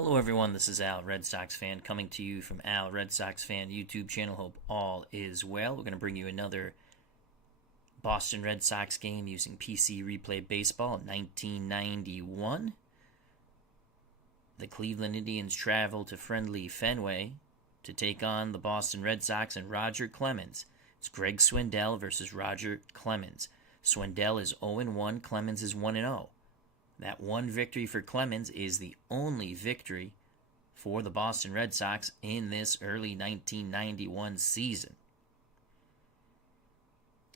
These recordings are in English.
Hello, everyone. This is Al, Red Sox fan, coming to you from Al, Red Sox fan YouTube channel. Hope all is well. We're going to bring you another Boston Red Sox game using PC Replay Baseball 1991. The Cleveland Indians travel to friendly Fenway to take on the Boston Red Sox and Roger Clemens. It's Greg Swindell versus Roger Clemens. Swindell is 0-1, Clemens is 1-0. That one victory for Clemens is the only victory for the Boston Red Sox in this early 1991 season.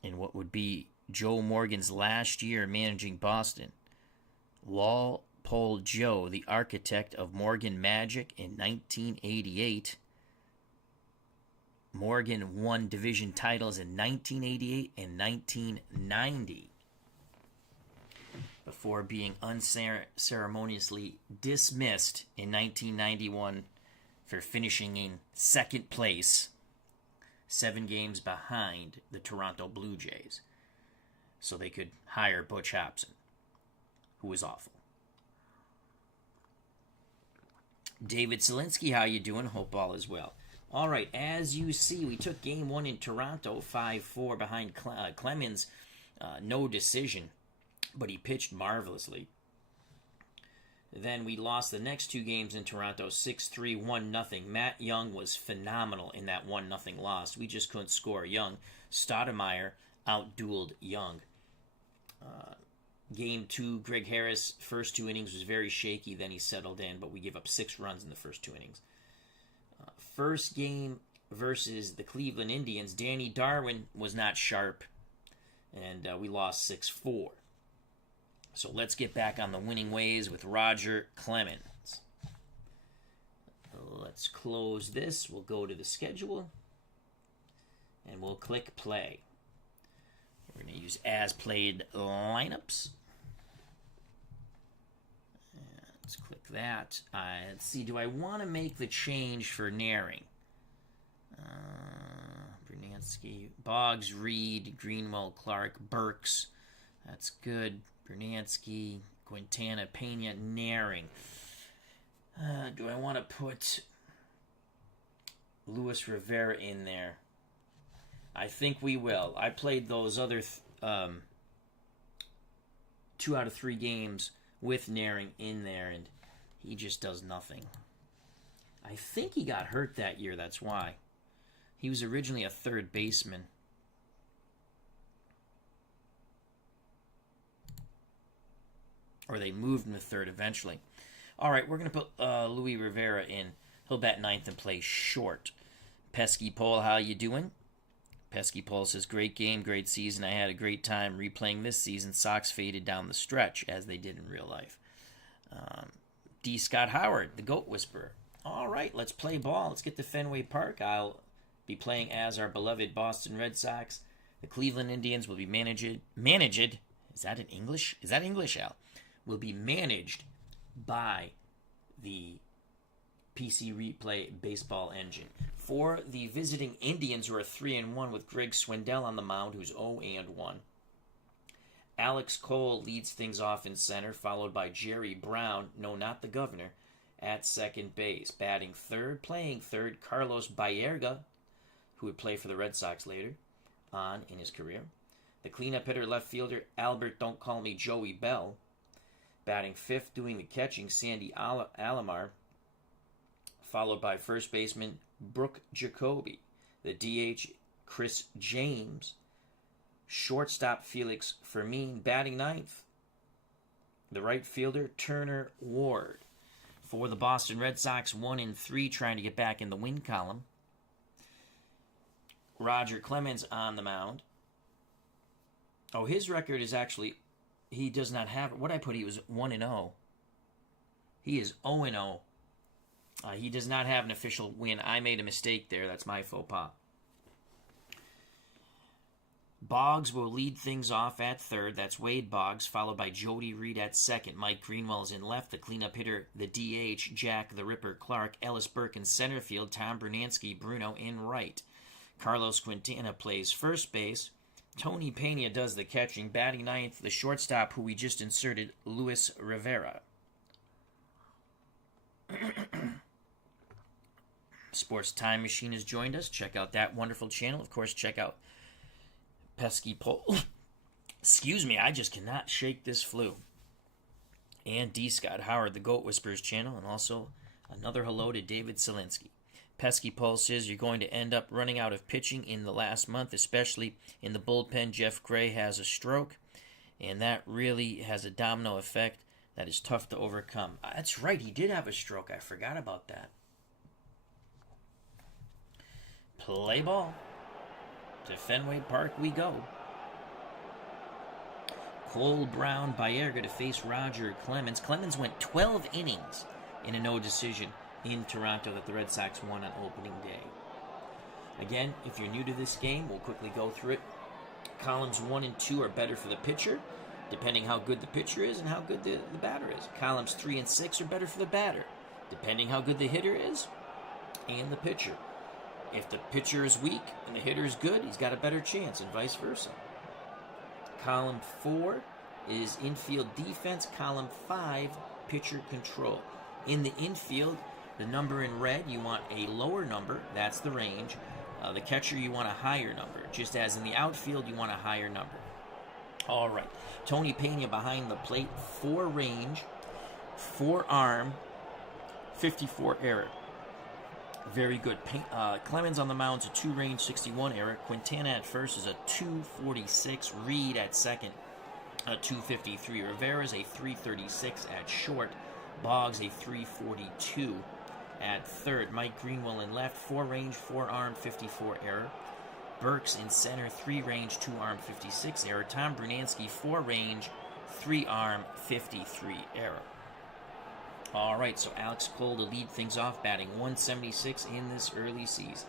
In what would be Joe Morgan's last year managing Boston, Walpole Joe, the architect of Morgan Magic in 1988. Morgan won division titles in 1988 and 1990. Before being unceremoniously dismissed in 1991 for finishing in second place, 7 games behind the Toronto Blue Jays, so they could hire Butch Hobson, who was awful. David Selinsky, how you doing? Hope all is well. All right, as you see, we took Game 1 in Toronto, 5-4 behind Clemens, no decision. But he pitched marvelously. Then we lost the next 2 games in Toronto, 6-3, 1-0. Matt Young was phenomenal in that 1-0 loss. We just couldn't score. Young. Stoudemire outdueled Young. Game 2, Greg Harris, first 2 innings was very shaky. Then he settled in, but we gave up 6 runs in the first 2 innings. First game versus the Cleveland Indians, Danny Darwin was not sharp, and we lost 6-4. So let's get back on the winning ways with Roger Clemens. Let's close this. We'll go to the schedule. And we'll click play. We're going to use as played lineups. Let's click that. Let's see, do I want to make the change for Naring? Brunansky, Boggs, Reed, Greenwell, Clark, Burks. That's good. Brunansky, Quintana, Pena, Naring. Do I want to put Luis Rivera in there? I think we will. I played those other 2 out of 3 games with Naring in there, and he just does nothing. I think he got hurt that year, that's why. He was originally a third baseman. Or they moved him to third eventually. All right, we're going to put Luis Rivera in. He'll bat 9th and play short. Pesky Paul, how you doing? Pesky Paul says, great game, great season. I had a great time replaying this season. Sox faded down the stretch, as they did in real life. D. Scott Howard, the GOAT Whisperer. All right, let's play ball. Let's get to Fenway Park. I'll be playing as our beloved Boston Red Sox. The Cleveland Indians will be managed. Is that in English? Is that English, Al? Will be managed by the PC Replay Baseball engine. For the visiting Indians, who are 3-1 with Greg Swindell on the mound, who's 0-1. Alex Cole leads things off in center, followed by Jerry Brown, no, not the governor, at second base. Batting third, playing third, Carlos Baerga, who would play for the Red Sox later on in his career. The cleanup hitter, left fielder, Albert Don't Call Me Joey Bell. Batting fifth, doing the catching, Sandy Alomar, followed by first baseman Brooke Jacoby. The DH, Chris James. Shortstop, Felix Fermin, batting ninth. The right fielder, Turner Ward. For the Boston Red Sox, 1-3, trying to get back in the win column. Roger Clemens on the mound. Oh, his record is actually... He does not have... What I put, he was 1-0. He is 0-0. He does not have an official win. I made a mistake there. That's my faux pas. Boggs will lead things off at third. That's Wade Boggs, followed by Jody Reed at second. Mike Greenwell is in left. The cleanup hitter, the DH, Jack the Ripper Clark. Ellis Burke in center field. Tom Brunansky, Bruno in right. Carlos Quintana plays first base. Tony Pena does the catching. Batting ninth, the shortstop who we just inserted, Luis Rivera. Sports Time Machine has joined us. Check out that wonderful channel. Of course, check out Pesky Pole. Excuse me, I just cannot shake this flu. And D. Scott Howard, the Goat Whisperers channel, and also another hello to David Selinsky. Pesky Pole says you're going to end up running out of pitching in the last month, especially in the bullpen. Jeff Gray has a stroke, and that really has a domino effect that is tough to overcome. That's right, he did have a stroke. I forgot about that. Play ball. To Fenway Park we go. Cole Brown Baerga to face Roger Clemens. Clemens went 12 innings in a no decision in Toronto that the Red Sox won on opening day. Again, if you're new to this game, we'll quickly go through it. Columns 1 and 2 are better for the pitcher, depending how good the pitcher is and how good the batter is. Columns 3 and 6 are better for the batter, depending how good the hitter is and the pitcher. If the pitcher is weak and the hitter is good, he's got a better chance, and vice versa. Column 4 is infield defense. Column 5, pitcher control. In the infield, the number in red, you want a lower number. That's the range. The catcher, you want a higher number. Just as in the outfield, you want a higher number. All right. Tony Pena behind the plate. 4 range, 4 arm, 54 error. Very good. Clemens on the mound is a 2 range, 61 error. Quintana at first is a 246. Reed at second, a 253. Rivera's a 336 at short. Boggs a 342 at third. Mike Greenwell in left, 4 range, 4 arm, 54 error. Burks in center, 3 range, 2 arm, 56 error. Tom Brunansky, 4 range, 3 arm, 53 error. All right, so Alex Cole to lead things off, batting 176 in this early season.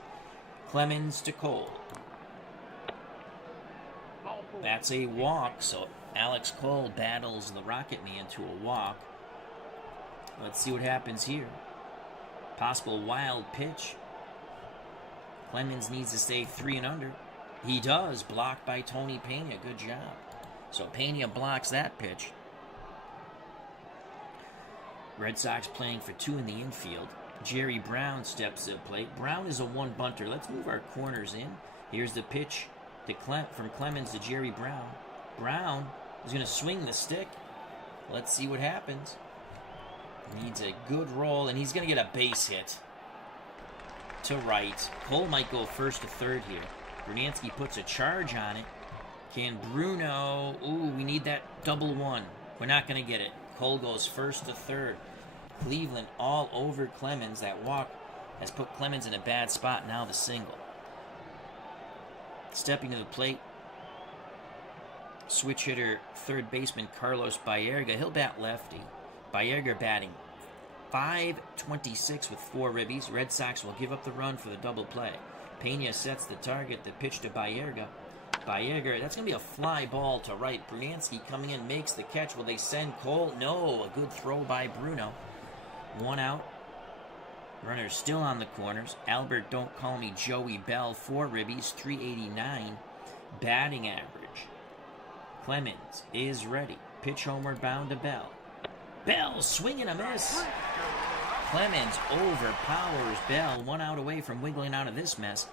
Clemens to Cole. That's a walk, so Alex Cole battles the Rocket Man to a walk. Let's see what happens here. Possible wild pitch. Clemens needs to stay 3 and under. He does, blocked by Tony Pena. Good job. So Pena blocks that pitch. Red Sox playing for 2 in the infield. Jerry Brown steps to the plate. Brown is a 1 bunter. Let's move our corners in. Here's the pitch to from Clemens to Jerry Brown. Brown is going to swing the stick. Let's see what happens. Needs a good roll, and he's going to get a base hit to right. Cole might go first to third here. Brunansky puts a charge on it. Can Bruno... Ooh, we need that double 1. We're not going to get it. Cole goes first to third. Cleveland all over Clemens. That walk has put Clemens in a bad spot. Now the single. Stepping to the plate, switch hitter, third baseman Carlos Baerga. He'll bat lefty. Baerga batting .526 with 4 ribbies. Red Sox will give up the run for the double play. Pena sets the target. The pitch to Baerga. Baerga, that's going to be a fly ball to right. Brunansky coming in, makes the catch. Will they send Cole? No, a good throw by Bruno. 1 out. Runners still on the corners. Albert, don't call me Joey Bell. 4 ribbies, 389 batting average. Clemens is ready. Pitch homeward bound to Bell. Bell, swing and a miss. Clemens overpowers Bell. 1 out away from wiggling out of this mess.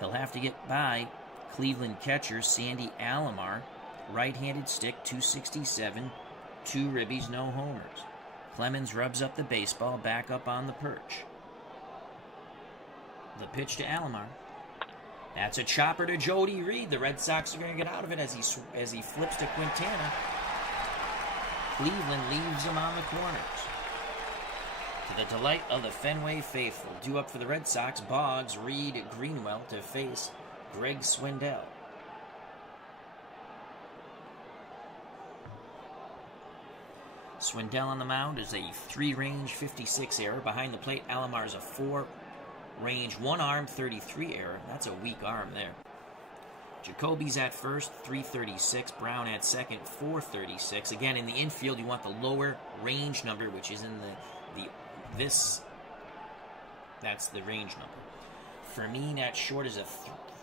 He'll have to get by Cleveland catcher Sandy Alomar. Right-handed stick, 267. 2 ribbies, no homers. Clemens rubs up the baseball, back up on the perch. The pitch to Alomar. That's a chopper to Jody Reed. The Red Sox are going to get out of it as he flips to Quintana. Cleveland leaves him on the corners. To the delight of the Fenway faithful. Due up for the Red Sox, Boggs, Reed, Greenwell to face Greg Swindell. Swindell on the mound is a 3-range 56 error. Behind the plate, Alomar is a 4-range 1-arm 33 error. That's a weak arm there. Jacoby's at first, 336. Brown at second, 436. Again, in the infield, you want the lower range number, which is in this. That's the range number. Fermin at short is a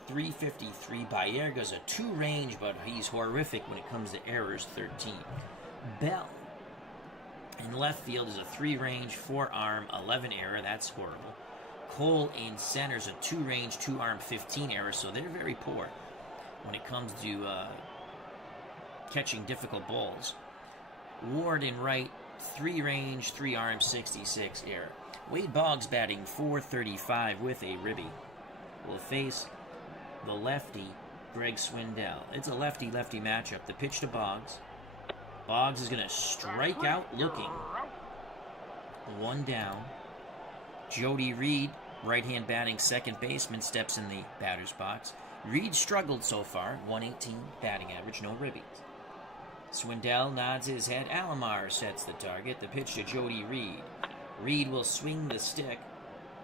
353. Baerga's a 2-range, but he's horrific when it comes to errors, 13. Bell in left field is a 3-range 4-arm 11 error. That's horrible. Cole in center's a 2-range, 2-arm, 15 error, so they're very poor when it comes to catching difficult balls. Ward in right, 3-range, 3-arm, 66 error. Wade Boggs batting .435 with a ribby. Will face the lefty, Greg Swindell. It's a lefty-lefty matchup. The pitch to Boggs. Boggs is going to strike out looking. 1 down. Jody Reed, right-hand batting second baseman, steps in the batter's box. Reed struggled so far, 118 batting average, no ribbies. Swindell nods his head. Alomar sets the target. The pitch to Jody Reed. Reed will swing the stick.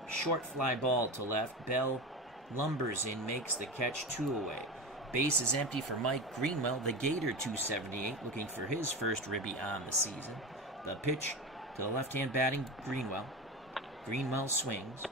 Short fly ball to left. Bell lumbers in, makes the catch, 2 away. Base is empty for Mike Greenwell, the Gator 278, looking for his first ribby on the season. The pitch to the left-hand batting Greenwell. Greenwell swings.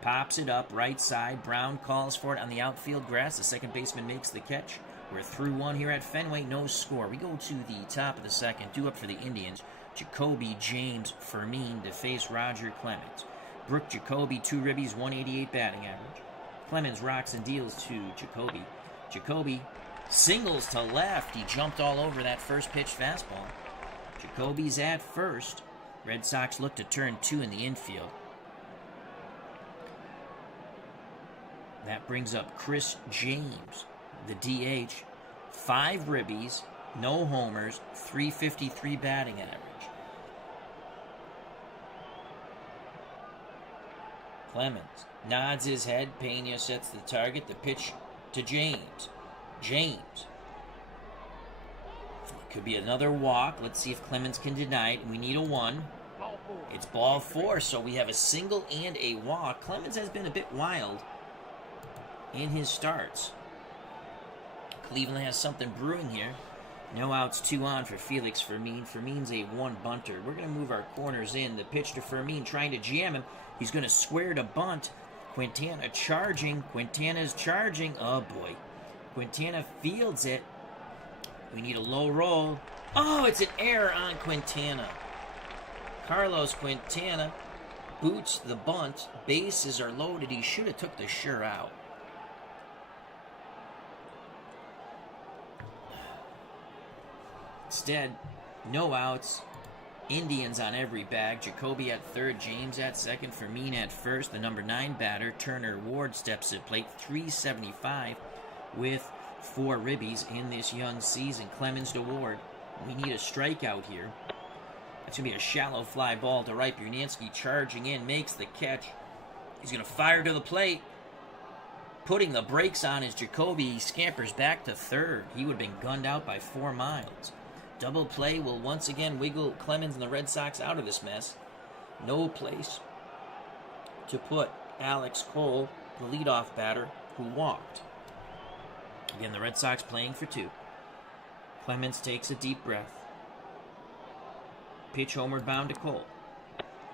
Pops it up, right side. Brown calls for it on the outfield grass. The second baseman makes the catch. We're through 1 here at Fenway, no score. We go to the top of the second, due up for the Indians. Jacoby, James, Fermin to face Roger Clemens. Brooke Jacoby, 2 ribbies, 188 batting average. Clemens rocks and deals to Jacoby. Jacoby singles to left. He jumped all over that first pitch fastball. Jacoby's at first. Red Sox look to turn 2 in the infield. That brings up Chris James, the DH. 5 ribbies, no homers, 353 batting average. Clemens nods his head. Pena sets the target. The pitch to James. James. Could be another walk. Let's see if Clemens can deny it. We need a 1. It's ball 4, so we have a single and a walk. Clemens has been a bit wild in his starts. Cleveland has something brewing here. No outs, 2 on for Felix Fermin. Fermin's a 1 bunter. We're going to move our corners in. The pitch to Fermin, trying to jam him. He's going to square to bunt. Quintana charging. Quintana's charging. Oh, boy. Quintana fields it. We need a low roll. Oh, it's an error on Quintana. Carlos Quintana boots the bunt. Bases are loaded. He should have took the sure out. Instead, no outs. Indians on every bag. Jacoby at third, James at second, Fermin at first. The number 9 batter, Turner Ward, steps at plate. 375 with 4 ribbies in this young season. Clemens to Ward. We need a strikeout here. That's going to be a shallow fly ball to right. Brunansky charging in, makes the catch. He's going to fire to the plate. Putting the brakes on is Jacoby. He scampers back to third. He would have been gunned out by 4 miles. Double play will once again wiggle Clemens and the Red Sox out of this mess. No place to put Alex Cole, the leadoff batter, who walked. Again, the Red Sox playing for 2. Clemens takes a deep breath. Pitch homeward bound to Cole.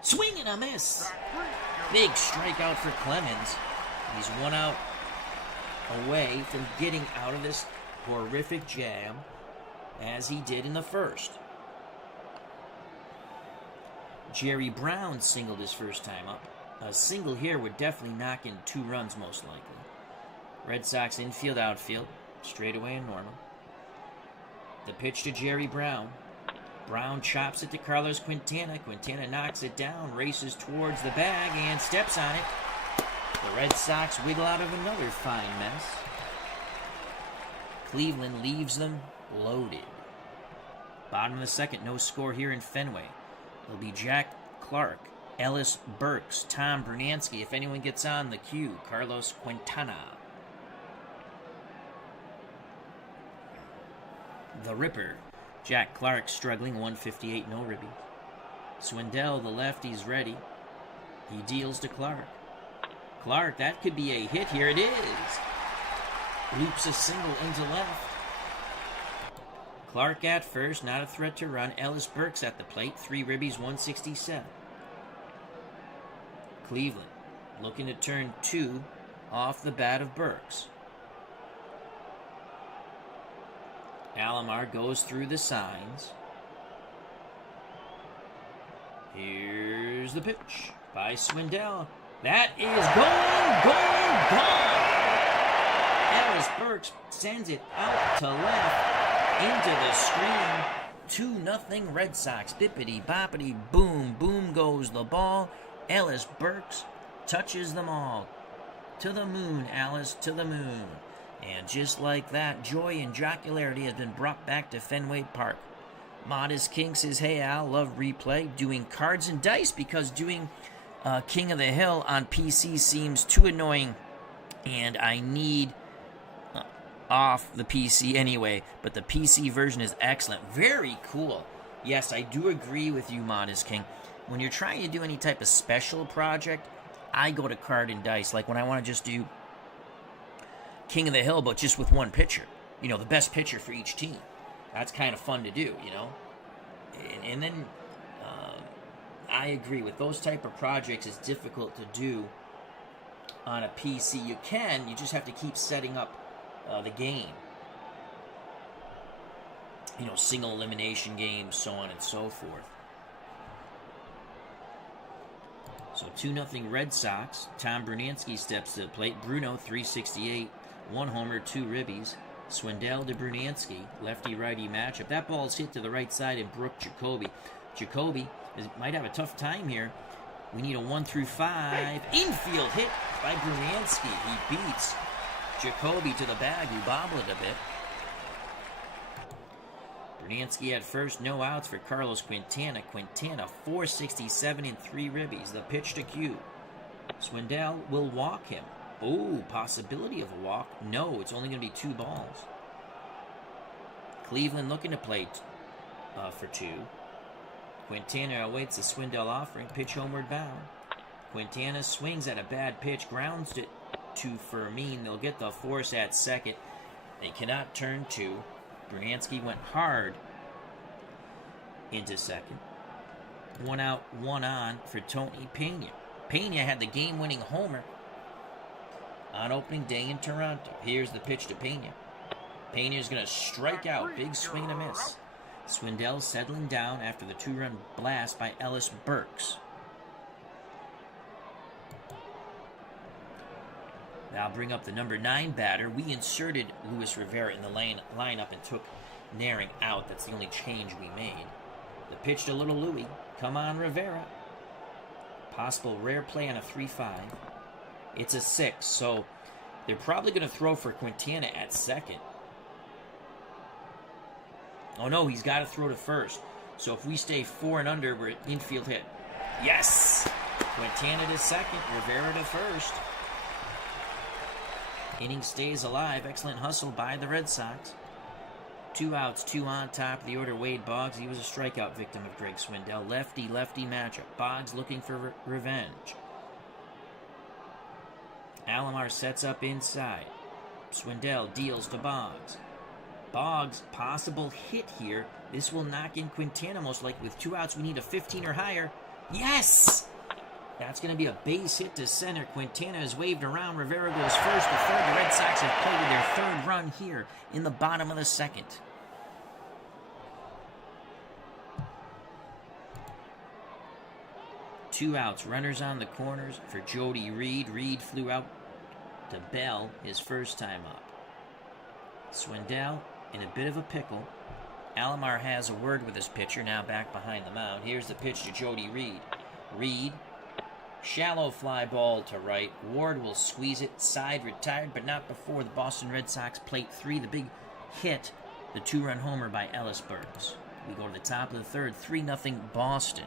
Swing and a miss. Big strikeout for Clemens. He's 1 out away from getting out of this horrific jam as he did in the first. Jerry Brown singled his first time up. A single here would definitely knock in 2 runs most likely. Red Sox infield, outfield, straightaway and normal. The pitch to Jerry Brown. Brown chops it to Carlos Quintana. Quintana knocks it down, races towards the bag, and steps on it. The Red Sox wiggle out of another fine mess. Cleveland leaves them loaded. Bottom of the second, no score here in Fenway. It'll be Jack Clark, Ellis Burks, Tom Brunansky. If anyone gets on the cue, Carlos Quintana. The Ripper. Jack Clark struggling, 158, no ribby. Swindell, the lefty's ready. He deals to Clark. Clark, that could be a hit here. It is. Loops a single into left. Clark at first, not a threat to run. Ellis Burks at the plate, 3 ribbies, 167. Cleveland looking to turn 2 off the bat of Burks. Alomar goes through the signs. Here's the pitch by Swindell. That is gone. Alice Burks sends it out to left into the screen. 2-0 Red Sox. Bippity boppity boom. Boom goes the ball. Alice Burks touches them all. To the moon, Alice, to the moon. And just like that, joy and jocularity has been brought back to Fenway Park. Modest King says, hey Al, love replay. Doing cards and dice because doing King of the Hill on PC seems too annoying. And I need off the PC anyway. But the PC version is excellent. Very cool. Yes, I do agree with you, Modest King. When you're trying to do any type of special project, I go to card and dice. Like when I want to just do King of the Hill, but just with one pitcher. You know, the best pitcher for each team. That's kind of fun to do, you know. And then I agree with those type of projects. It's difficult to do on a PC. You just have to keep setting up the game. You know, single elimination games, so on and so forth. So 2-0 Red Sox. Tom Brunansky steps to the plate. Bruno, 368, 1 homer, 2 ribbies. Swindell to Brunansky, lefty-righty matchup. That ball's hit to the right side and Brooke Jacoby. Jacoby might have a tough time here. We need a 1-5. Infield hit by Brunansky. He beats Jacoby to the bag, who bobbled a bit. Brunansky at first, no outs for Carlos Quintana. Quintana, 467 and 3 ribbies. The pitch to Q. Swindell will walk him. Oh, possibility of a walk. No, it's only going to be 2 balls. Cleveland looking to play for 2. Quintana awaits the Swindell offering. Pitch homeward bound. Quintana swings at a bad pitch. Grounds it to Fermin. They'll get the force at second. They cannot turn 2. Brunansky went hard into second. 1 out, 1 on for Tony Pena. Pena had the game-winning homer on opening day in Toronto. Here's the pitch to Pena. Pena is going to strike out. Big swing and a miss. Swindell settling down after the 2-run blast by Ellis Burks. Now I'll bring up the number 9 batter. We inserted Luis Rivera in the lineup and took Naring out. That's the only change we made. The pitch to little Louie. Come on, Rivera. Possible rare play on a 3-5. It's a 6, so they're probably going to throw for Quintana at second. Oh no, he's got to throw to first. So if we stay 4 and under, we're infield hit. Yes! Quintana to second, Rivera to first. Inning stays alive. Excellent hustle by the Red Sox. 2 outs, 2 on. Top of the order, Wade Boggs. He was a strikeout victim of Greg Swindell. Lefty-lefty matchup. Boggs looking for revenge. Alomar sets up inside. Swindell deals to Boggs. Boggs, possible hit here. This will knock in Quintana most likely. With 2 outs, we need a 15 or higher. Yes! That's going to be a base hit to center. Quintana is waved around. Rivera goes first to third. The Red Sox have played their 3rd run here in the bottom of the 2nd. Two outs. Runners on the corners for Jody Reed. Reed flew out to Bell his first time up. Swindell in a bit of a pickle. Alomar has a word with his pitcher, now back behind the mound. Here's the pitch to Jody Reed. Reed, shallow fly ball to right. Ward will squeeze it. Side retired, but not before the Boston Red Sox plate 3. The big hit, the 2-run homer by Ellis Burks. We go to the top of the 3rd. 3-0 Boston.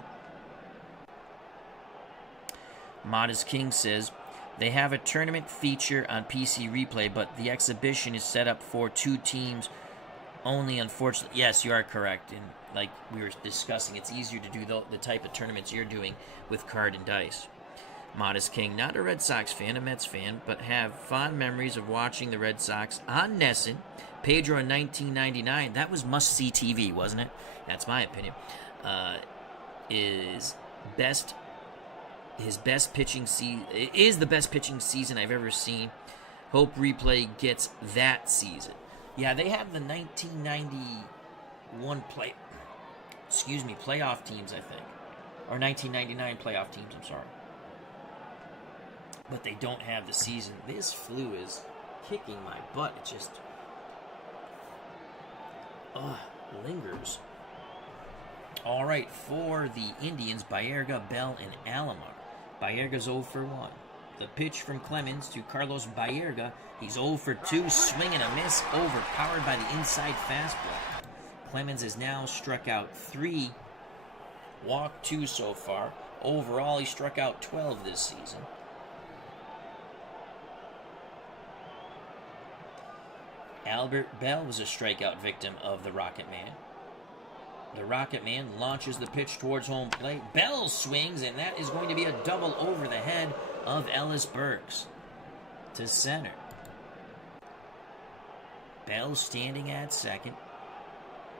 Modest King says, they have a tournament feature on PC Replay, but the exhibition is set up for 2 teams only, unfortunately. Yes, you are correct. And like we were discussing, it's easier to do the type of tournaments you're doing with card and dice. Modest King, not a Red Sox fan, a Mets fan, but have fond memories of watching the Red Sox on Nesson. Pedro in 1999, that was must-see TV, wasn't it? That's my opinion. His best pitching season is the best pitching season I've ever seen. Hope Replay gets that season. Yeah, they have the 1991 playoff teams, I think. Or 1999 playoff teams, I'm sorry. but they don't have the season. This flu is kicking my butt. It just lingers. All right, for the Indians, Baerga, Bell, and Alomar. Baerga's 0 for 1. The pitch from Clemens to Carlos Baerga. He's 0 for 2, swing and a miss, overpowered by the inside fastball. Clemens has now struck out 3, walked 2 so far. Overall, he struck out 12 this season. Albert Bell was a strikeout victim of the Rocket Man. The Rocket Man launches the pitch towards home plate. Bell swings, and that is going to be a double over the head of Ellis Burks to center. Bell standing at second.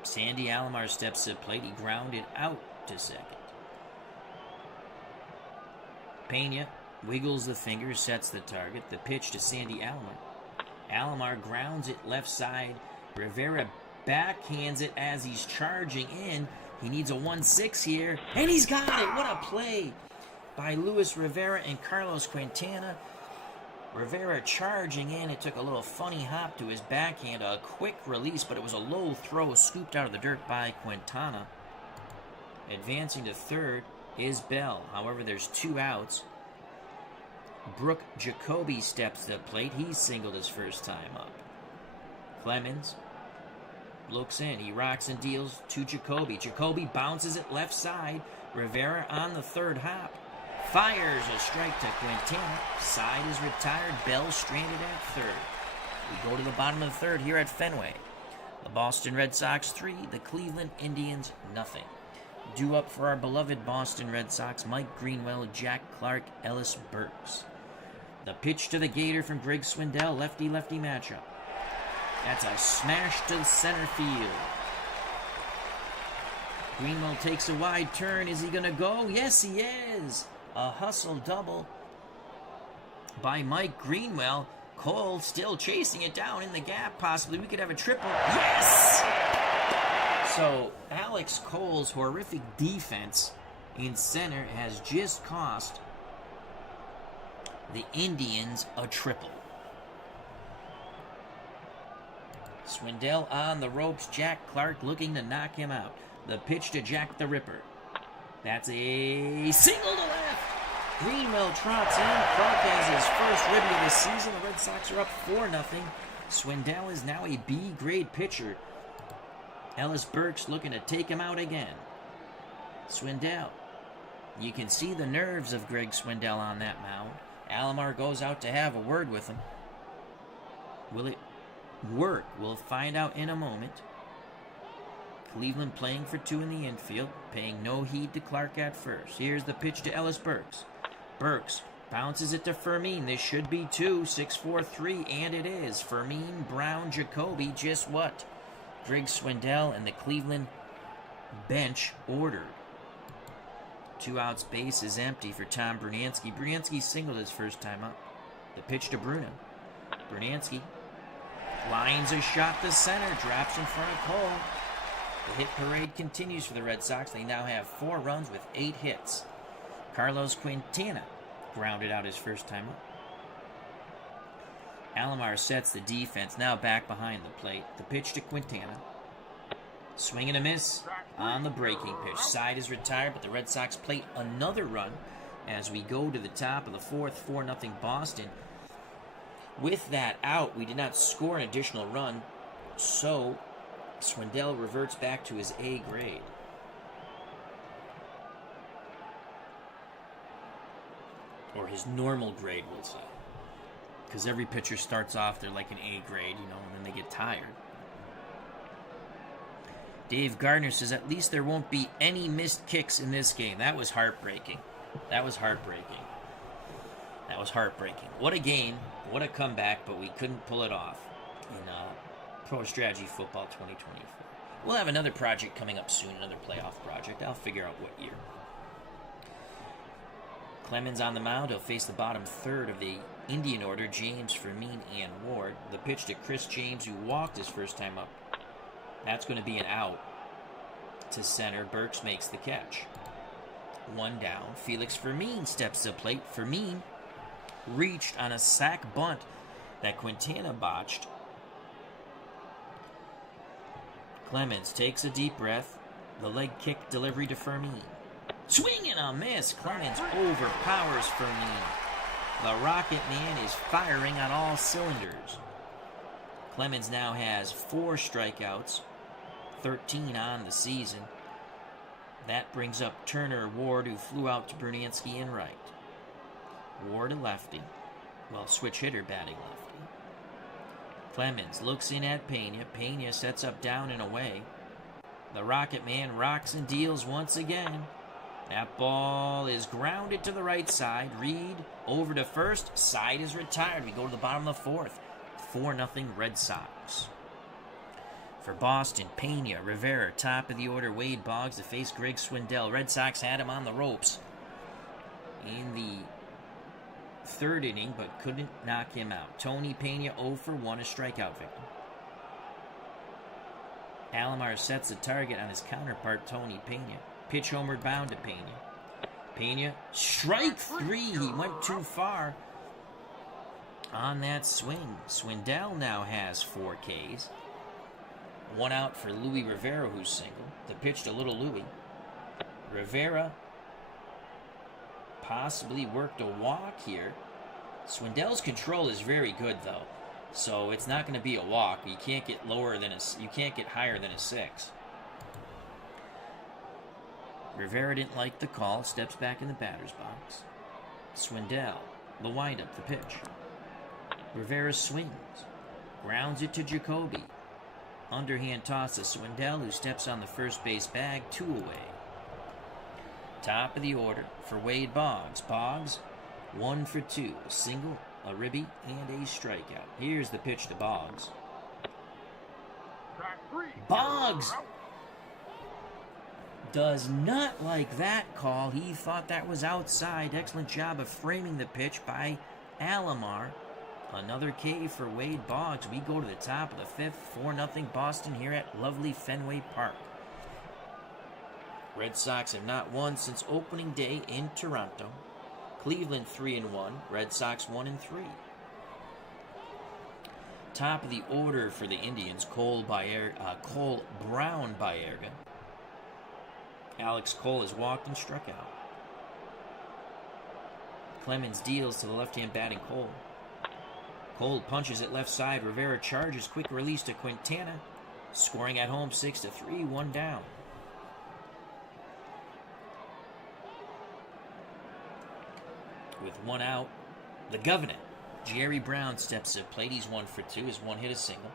Sandy Alomar steps to the plate. He grounded out to second. Pena wiggles the fingers, sets the target. The pitch to Sandy Alomar. Alomar grounds it left side. Rivera backhands it as he's charging in. He needs a 1-6 here, and he's got it. What a play by Luis Rivera and Carlos Quintana. Rivera charging in. It took a little funny hop to his backhand, a quick release, but it was a low throw scooped out of the dirt by Quintana. Advancing to third is Bell. However, there's 2 outs. Brooke Jacoby steps to the plate. He's singled his first time up. Clemens looks in. He rocks and deals to Jacoby. Jacoby bounces it left side. Rivera on the third hop. Fires a strike to Quintana. Side is retired. Bell stranded at third. We go to the bottom of the third here at Fenway. The Boston Red Sox 3, the Cleveland Indians nothing. Due up for our beloved Boston Red Sox, Mike Greenwell, Jack Clark, Ellis Burks. The pitch to the Gator from Greg Swindell, lefty-lefty matchup. That's a smash to the center field. Greenwell takes a wide turn. Is he going to go? Yes, he is. A hustle double by Mike Greenwell. Cole still chasing it down in the gap. Possibly we could have a triple. Yes! So Alex Cole's horrific defense in center has just cost the Indians a triple. Swindell on the ropes. Jack Clark looking to knock him out. The pitch to Jack the Ripper. That's a single to left. Greenwell trots in. Clark has his first ribby of the season. The Red Sox are up 4-0. Swindell is now a B-grade pitcher. Ellis Burks looking to take him out again. Swindell. You can see the nerves of Greg Swindell on that mound. Alomar goes out to have a word with him. Will it work? We'll find out in a moment. Cleveland playing for 2 in the infield, paying no heed to Clark at first. Here's the pitch to Ellis Burks. Burks bounces it to Fermin. This should be 2, 6-4-3, and it is. Fermin, Brown, Jacoby, just what Greg Swindell and the Cleveland bench ordered. 2 outs, base is empty for Tom Brunansky. Brunansky singled his first time up. The pitch to Bruno. Brunansky lines a shot to center, drops in front of Cole. The hit parade continues for the Red Sox. They now have 4 runs with 8 hits. Carlos Quintana grounded out his first time up. Alomar sets the defense, now back behind the plate. The pitch to Quintana. Swing and a miss on the breaking pitch. Side is retired, but the Red Sox plate another run as we go to the top of the 4th, 4-0 Boston. With that out, we did not score an additional run, so Swindell reverts back to his A grade. Or his normal grade, we'll say. Because every pitcher starts off, they're like an A grade, and then they get tired. Dave Gardner says, at least there won't be any missed kicks in this game. That was heartbreaking. That was heartbreaking. What a game. What a comeback, but we couldn't pull it off in Pro Strategy Football 2024. We'll have another project coming up soon, another playoff project. I'll figure out what year. Clemens on the mound. He'll face the bottom third of the Indian order, James, Fermin, and Ward. The pitch to Chris James, who walked his first time up. That's going to be an out to center. Burks makes the catch. 1 down. Felix Fermin steps to the plate. Fermin reached on a sac bunt that Quintana botched. Clemens takes a deep breath. The leg kick delivery to Fermin. Swing and a miss. Clemens overpowers Fermin. The Rocket Man is firing on all cylinders. Clemens now has 4 strikeouts, 13 on the season. That brings up Turner Ward, who flew out to Bernansky in right. Ward a lefty. Well, switch hitter batting lefty. Clemens looks in at Pena. Pena sets up down and away. The Rocket Man rocks and deals once again. That ball is grounded to the right side. Reed over to first. Side is retired. We go to the bottom of the 4th. 4-0 Red Sox. For Boston, Pena, Rivera, top of the order. Wade Boggs to face Greg Swindell. Red Sox had him on the ropes in the 3rd inning, but couldn't knock him out. Tony Pena 0 for 1, a strikeout victim. Alomar sets a target on his counterpart, Tony Pena. Pitch homeward bound to Pena. Pena, strike 3. He went too far on that swing. Swindell now has 4 Ks. 1 out for Louis Rivera, who's single. The pitch to little Louis. Rivera possibly worked a walk here. Swindell's control is very good, though, so it's not going to be a walk. You can't get higher than a 6. Rivera didn't like the call. Steps back in the batter's box. Swindell, the windup, the pitch. Rivera swings. Grounds it to Jacoby. Underhand toss to Swindell, who steps on the first base bag. 2 away. Top of the order for Wade Boggs. Boggs, 1 for 2. A single, a ribby, and a strikeout. Here's the pitch to Boggs. Boggs does not like that call. He thought that was outside. Excellent job of framing the pitch by Alomar. Another K for Wade Boggs. We go to the top of the 5th. 4-0 Boston here at lovely Fenway Park. Red Sox have not won since opening day in Toronto. Cleveland 3-1. Red Sox 1-3. Top of the order for the Indians, Cole Brown Baerga. Alex Cole has walked and struck out. Clemens deals to the left-hand batting Cole. Cole punches it left side. Rivera charges. Quick release to Quintana. Scoring at home 6-3, 1 down. With 1 out, the Governor, Jerry Brown, steps to plate. He's 1 for 2. His 1 hit, a single.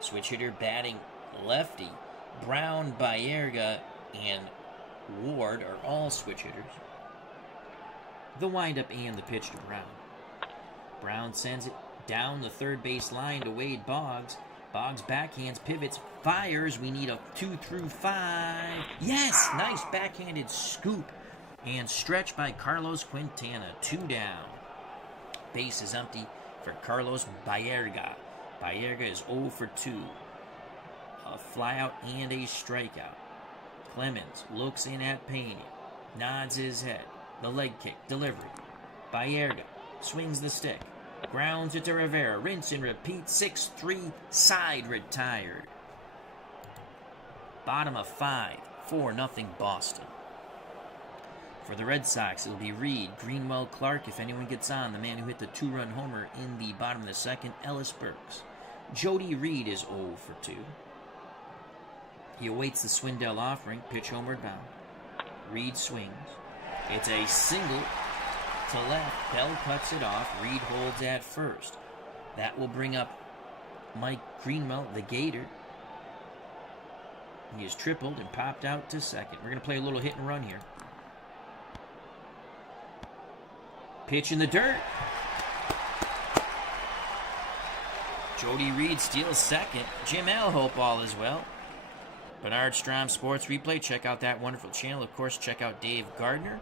Switch hitter batting lefty. Brown, Baerga, and Ward are all switch hitters. The windup and the pitch to Brown. Brown sends it down the third base line to Wade Boggs. Boggs backhands, pivots, fires. We need a 2 through 5. Yes! Nice backhanded scoop and stretch by Carlos Quintana. 2 down. Base is empty for Carlos Baerga. Baerga is 0 for 2. A flyout and a strikeout. Clemens looks in at Pena. Nods his head. The leg kick. Delivery. Baerga swings the stick. Grounds it to Rivera. Rinse and repeat. 6-3. Side retired. Bottom of 5. 4-0 Boston. For the Red Sox, it'll be Reed, Greenwell, Clark, if anyone gets on. The man who hit the 2-run homer in the bottom of the 2nd, Ellis Burks. Jody Reed is 0 for 2. He awaits the Swindell offering. Pitch homeward bound. Reed swings. It's a single to left. Bell cuts it off. Reed holds at first. That will bring up Mike Greenwell, the Gator. He has tripled and popped out to second. We're going to play a little hit and run here. Pitch in the dirt. Jody Reed steals second. Jim L. hope all is well. Bernard Strom Sports Replay. Check out that wonderful channel. Of course, check out Dave Gardner.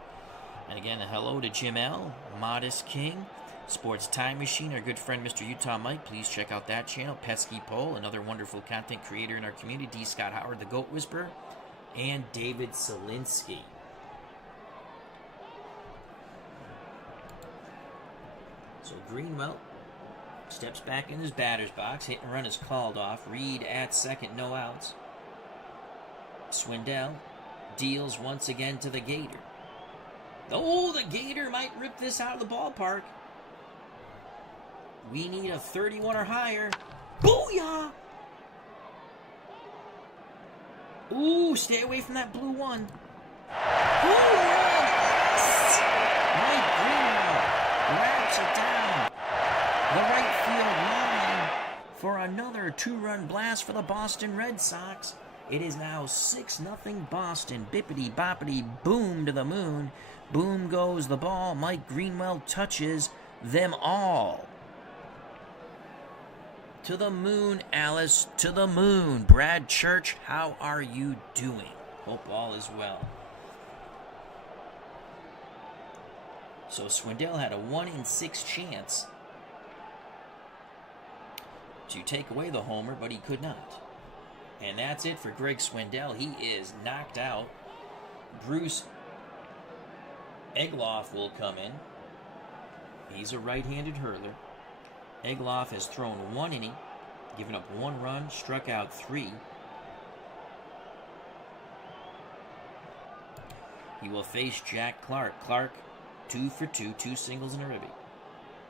And again, a hello to Jim L., Modest King, Sports Time Machine, our good friend Mr. Utah Mike. Please check out that channel. Pesky Pole, another wonderful content creator in our community. D. Scott Howard, the Goat Whisperer, and David Selinsky. So Greenwell steps back in his batter's box. Hit and run is called off. Reed at second, no outs. Swindell deals once again to the Gator. Oh, the Gator might rip this out of the ballpark. We need a 31 or higher. Booyah! Ooh, stay away from that blue one. Booyah! Yes! Mike Greenwell wraps it down the right field line for another 2-run blast for the Boston Red Sox. It is now 6-0 Boston. Bippity boppity boom to the moon. Boom goes the ball. Mike Greenwell touches them all. To the moon, Alice, to the moon. Brad Church, how are you doing? Hope all is well. So Swindell had a 1 in 6 chance to take away the homer, but he could not. And that's it for Greg Swindell. He is knocked out. Bruce Egloff will come in. He's a right-handed hurler. Egloff has thrown 1 inning, given up 1 run, struck out 3. He will face Jack Clark. Clark, 2 for 2, 2 singles and a ribby.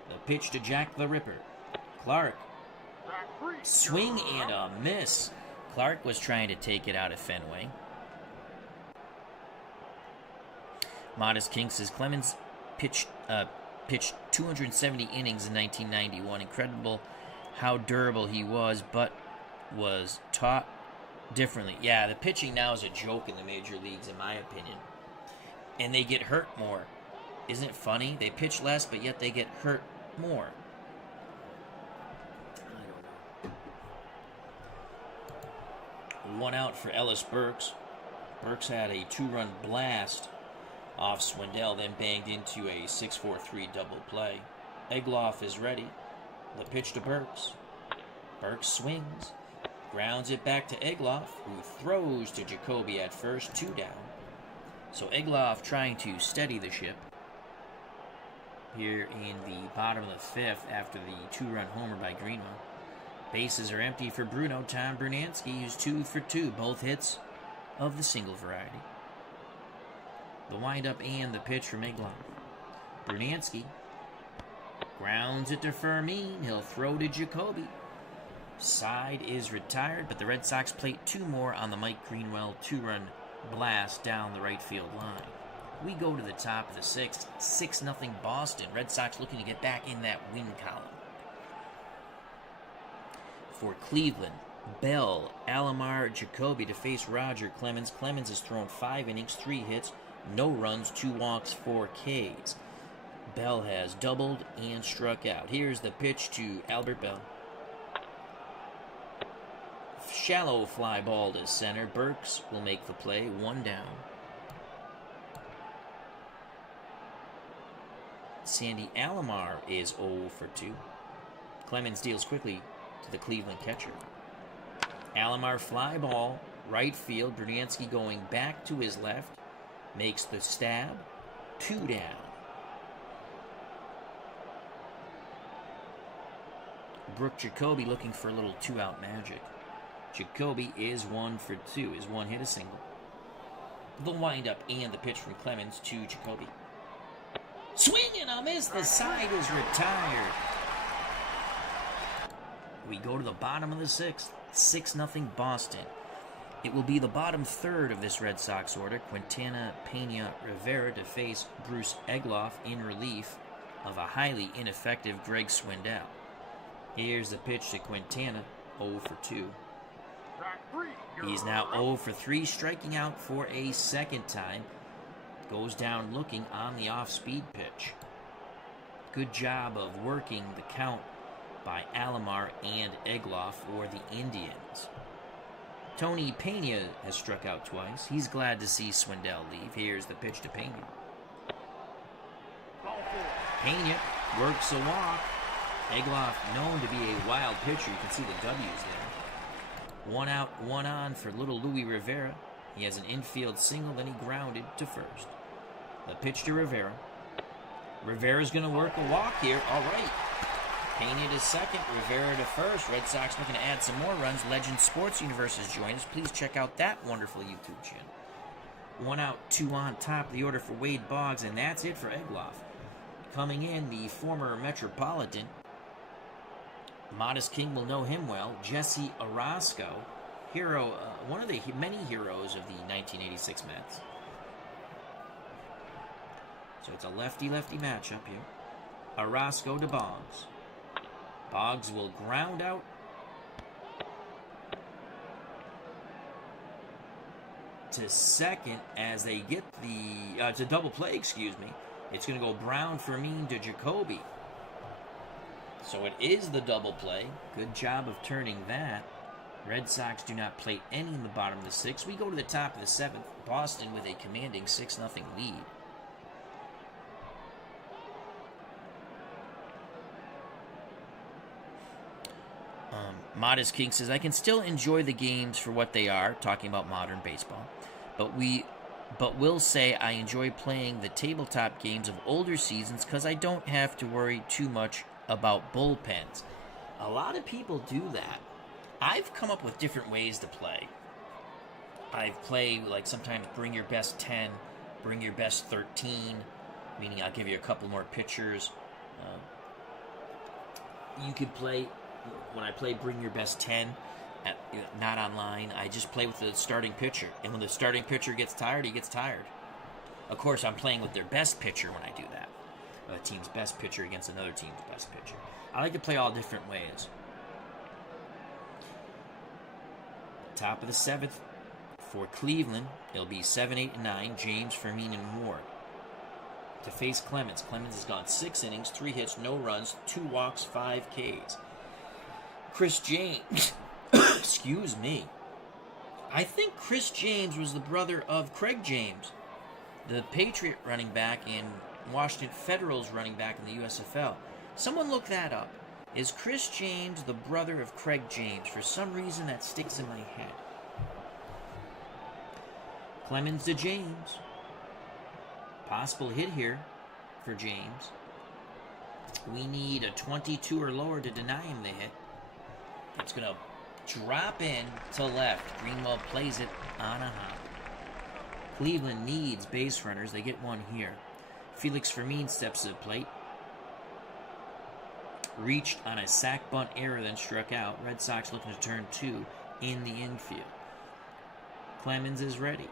The pitch to Jack the Ripper. Clark, swing and a miss. Clark was trying to take it out of Fenway. Modest King says Clemens pitched 270 innings in 1991. Incredible how durable he was, but was taught differently. Yeah, the pitching now is a joke in the major leagues, in my opinion. And they get hurt more. Isn't it funny? They pitch less, but yet they get hurt more. I don't know. 1 out for Ellis Burks. Burks had a 2-run blast off Swindell, then banged into a 6-4-3 double play. Egloff is ready. The pitch to Burks. Burks swings. Grounds it back to Egloff, who throws to Jacoby at first, 2 down. So Egloff trying to steady the ship here in the bottom of the 5th after the 2-run homer by Greenwell. Bases are empty for Bruno. Tom Brunansky, who's 2 for 2, both hits of the single variety. The windup and the pitch from Egloff. Brunansky grounds it to Fermin. He'll throw to Jacoby. Side is retired, but the Red Sox plate 2 more on the Mike Greenwell 2-run blast down the right field line. We go to the top of the 6th. 6-0 Boston. Red Sox looking to get back in that win column. For Cleveland, Bell, Alomar, Jacoby to face Roger Clemens. Clemens has thrown 5 innings, 3 hits, no runs, 2 walks, 4 Ks. Bell has doubled and struck out. Here's the pitch to Albert Bell. Shallow fly ball to center. Burks will make the play. 1 down. Sandy Alomar is 0 for 2. Clemens deals quickly to the Cleveland catcher. Alomar fly ball, right field. Brunansky going back to his left. Makes the stab. 2 down. Brooke Jacoby looking for a little 2-out magic. Jacoby is 1 for 2. His 1 hit a single. The windup and the pitch from Clemens to Jacoby. Swing and a miss. The side is retired. We go to the bottom of the 6th. 6-0 Boston. It will be the bottom 3rd of this Red Sox order. Quintana Pena Rivera to face Bruce Egloff in relief of a highly ineffective Greg Swindell. Here's the pitch to Quintana. 0 for 2. He's now 0 for 3, striking out for a 2nd time. Goes down looking on the off-speed pitch. Good job of working the count by Alomar and Egloff for the Indians. Tony Pena has struck out twice. He's glad to see Swindell leave. Here's the pitch to Pena. Pena works a walk. Egloff known to be a wild pitcher. You can see the W's there. 1 out, 1 on for little Louis Rivera. He has an infield single, then he grounded to first. The pitch to Rivera. Rivera's going to work a walk here. All right. Pena to second, Rivera to first. Red Sox looking to add some more runs. Legend Sports Universe has joined us. Please check out that wonderful YouTube channel. 1 out, 2 on, top of the order for Wade Boggs, and that's it for Egloff. Coming in, the former Metropolitan. Modest King will know him well. Jesse Orozco, hero, one of the many heroes of the 1986 Mets. So it's a lefty-lefty matchup here. Orozco to Boggs. Boggs will ground out. To second as they get the... it's a double play, excuse me. It's going to go Brown, Fermin to Jacoby. So it is the double play. Good job of turning that. Red Sox do not play any in the bottom of the 6th. We go to the top of the 7th. Boston with a commanding 6-0 lead. Modest King says, I can still enjoy the games for what they are, talking about modern baseball, but will say I enjoy playing the tabletop games of older seasons because I don't have to worry too much about bullpens. A lot of people do that. I've come up with different ways to play. I've played, like, sometimes bring your best 10, bring your best 13, meaning I'll give you a couple more pitchers. You could play... When I play Bring Your Best 10, not online, I just play with the starting pitcher. And when the starting pitcher gets tired, he gets tired. Of course, I'm playing with their best pitcher when I do that. A team's best pitcher against another team's best pitcher. I like to play all different ways. Top of the 7th for Cleveland. It'll be 7, 8, and 9. James, Fermin, and Ward. To face Clemens. Clemens has gone 6 innings, 3 hits, no runs, 2 walks, 5 Ks. Chris James, excuse me. I think Chris James was the brother of Craig James, the Patriot running back and Washington Federals running back in the USFL. Someone look that up. Is Chris James the brother of Craig James? For some reason that sticks in my head. Clemens to James. Possible hit here for James. We need a 22 or lower to deny him the hit. It's going to drop in to left. Greenwell plays it on a hop. Cleveland needs base runners. They get one here. Felix Fermin steps to the plate. Reached on a sac bunt error, then struck out. Red Sox looking to turn 2 in the infield. Clemens is ready.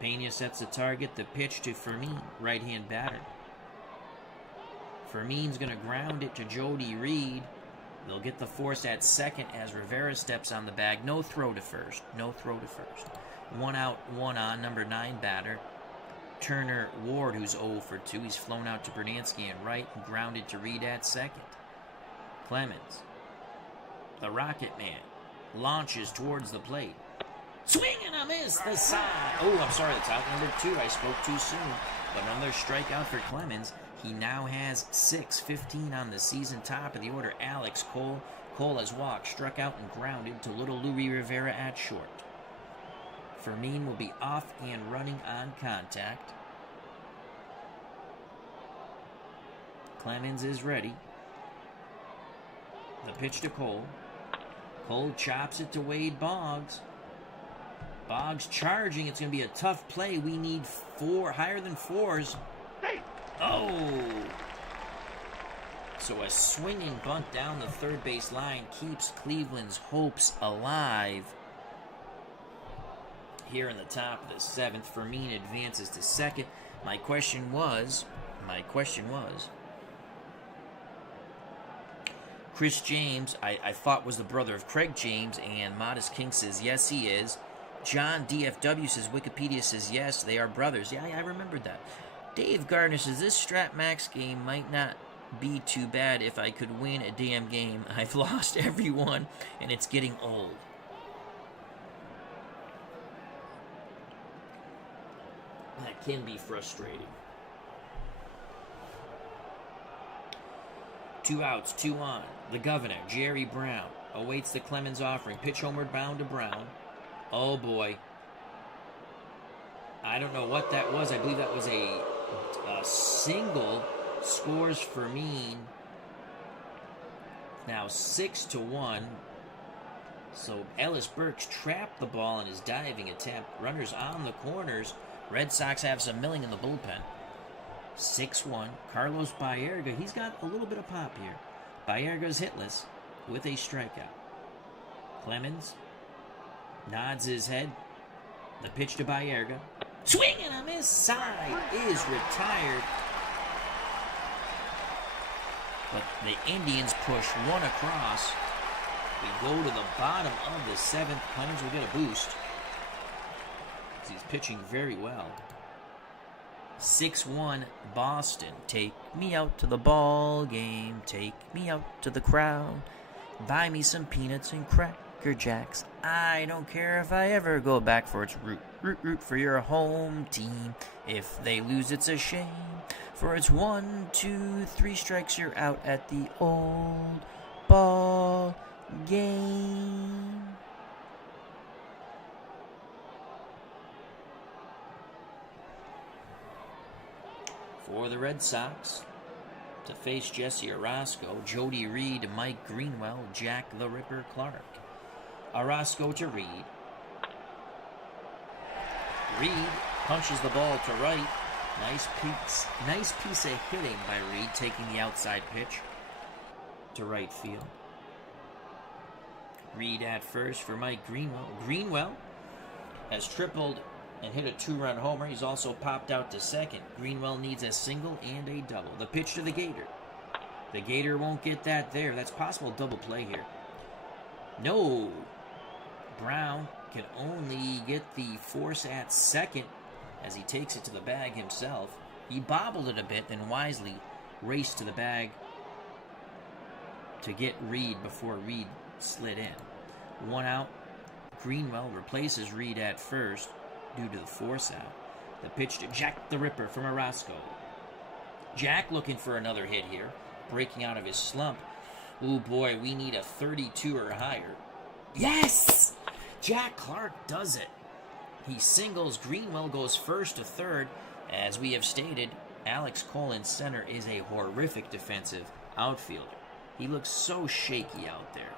Pena sets the target. The pitch to Fermin, right-hand batter. Fermin's going to ground it to Jody Reed. They'll get the force at second as Rivera steps on the bag. No throw to first. 1 out, 1 on. Number 9 batter. Turner Ward, who's 0 for 2. He's flown out to Bernansky and right and grounded to Reed at second. Clemens, the Rocket Man, launches towards the plate. Swing and a miss. The side. Oh, I'm sorry. That's out number 2. I spoke too soon. But another strikeout for Clemens. He now has 6-15 on the season. Top of the order, Alex Cole. Cole has walked, struck out, and grounded to little Louis Rivera at short. Fermin will be off and running on contact. Clemens is ready. The pitch to Cole. Cole chops it to Wade Boggs. Boggs charging. It's going to be a tough play. We need 4, higher than 4s. Oh! So a swinging bunt down the third base line keeps Cleveland's hopes alive. Here in the top of the 7th, Fermin advances to second. My question was, Chris James, I thought was the brother of Craig James, and Modest King says, yes, he is. John DFW says, Wikipedia says, yes, they are brothers. Yeah, I remembered that. Dave Gardner says, this Strat Max game might not be too bad if I could win a damn game. I've lost every one, and it's getting old. That can be frustrating. 2 outs, 2 on. The Governor, Jerry Brown, awaits the Clemens offering. Pitch homeward bound to Brown. Oh, boy. I don't know what that was. I believe that was a single scores Fermin. Now 6-1. So Ellis Burks trapped the ball in his diving attempt. Runners on the corners. Red Sox have some milling in the bullpen. 6-1. Carlos Baerga, he's got a little bit of pop here. Baerga's hitless with a strikeout. Clemens nods his head. The pitch to Baerga. Swing and a miss. Side is retired. But the Indians push one across. We go to the bottom of the 7th. Clemens will get a boost. He's pitching very well. 6-1 Boston. Take me out to the ball game. Take me out to the crowd. Buy me some peanuts and Cracker Jacks. I don't care if I ever go back for its root. Root for your home team. If they lose, it's a shame. For it's 1, 2, 3 strikes, you're out at the old ball game. For the Red Sox, to face Jesse Orosco, Jody Reed, Mike Greenwell, Jack the Ripper Clark. Orosco to Reed. Reed punches the ball to right. Nice piece of hitting by Reed, taking the outside pitch to right field. Reed at first for Mike Greenwell. Greenwell has tripled and hit a 2-run homer. He's also popped out to second. Greenwell needs a single and a double. The pitch to the Gator. The Gator won't get that there. That's possible double play here. No. Brown can only get the force at second as he takes it to the bag himself. He bobbled it a bit, then wisely raced to the bag to get Reed before Reed slid in. 1 out. Greenwell replaces Reed at first due to the force out. The pitch to Jack the Ripper from Orosco. Jack looking for another hit here, breaking out of his slump. Ooh boy, we need a 32 or higher. Yes! Jack Clark does it. He singles. Greenwell goes first to third. As we have stated, Alex Cole in center is a horrific defensive outfielder. He looks so shaky out there.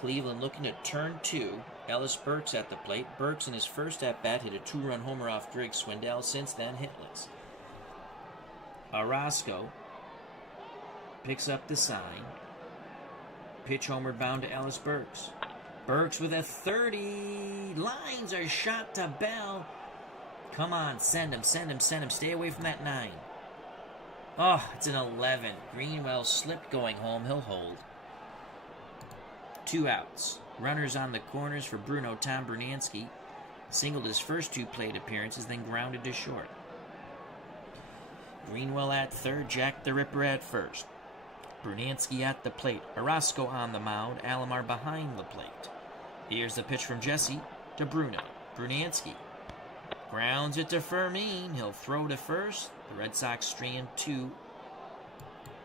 Cleveland looking to turn 2. Ellis Burks at the plate. Burks in his first at-bat hit a 2-run homer off Drake Swindell. Since then, hitless. Orosco picks up the sign. Pitch homeward bound to Ellis Burks. Burks with a 30. Lines are shot to Bell. Come on, send him. Stay away from that 9. Oh, it's an 11. Greenwell slipped going home. He'll hold. 2 outs. Runners on the corners for Bruno. Tom Brunansky singled his first 2 plate appearances, then grounded to short. Greenwell at third. Jack the Ripper at first. Brunansky at the plate. Orosco on the mound. Alomar behind the plate. Here's the pitch from Jesse to Bruno. Brunansky grounds it to Fermin. He'll throw to first. The Red Sox strand 2.